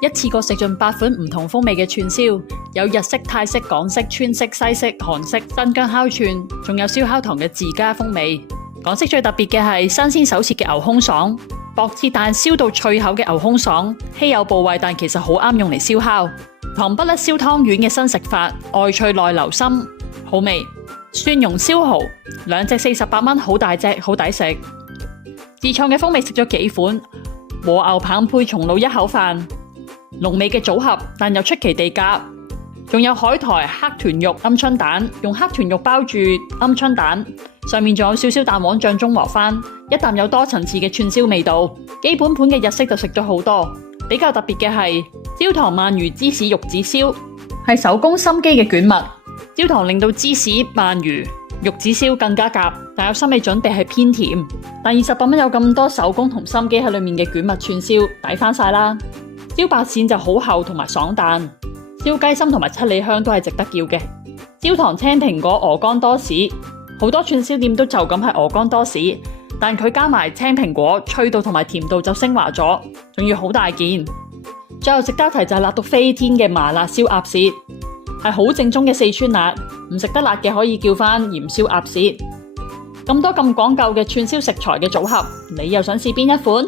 一次過食盡8款唔同風味嘅串燒，有日式、泰式、港式、川式、西式、韓式、新疆烤串，仲有燒烤堂嘅自家風味。港式最特別嘅係新鮮手切嘅牛胸爽，薄切但燒到脆口嘅牛胸爽，稀有部位但其實好啱用嚟燒烤。糖不甩燒湯圓嘅新食法，外脆內流心，好味。蒜蓉燒蠔，兩隻48蚊，好大隻，好抵食。自創嘅風味食咗幾款，和牛棒配松露一口飯，濃味嘅組合，但又出奇地夾。仲有海苔黑豚肉鵪鶉蛋，用黑豚肉包住鵪鶉蛋，上面仲有少少蛋黃醬中和翻，一啖有多層次嘅串燒味道。基本盤嘅日式就食咗好多，比較特別嘅係焦糖鰻魚芝士玉子燒，係手工心機嘅捲物。焦糖令到芝士、鰻魚、玉子燒更加夾，但有心理準備係偏甜。但28蚊有咁多手工同心機喺裏面嘅捲物串燒，抵翻晒啦。燒白鱔就好厚同埋爽彈，燒雞心同埋七里香都係值得叫嘅。焦糖青蘋果鵝肝多士，好多串燒店都就咁係鵝肝多士，但佢加埋青蘋果，脆度同埋甜度就升華咗，仲要好大件。最後值得一提就係辣到飛天嘅麻辣燒鴨舌，係好正宗嘅四川辣，唔食得辣嘅可以叫返鹽燒鴨舌。咁多咁講究嘅串燒食材嘅組合，你又想試邊一款？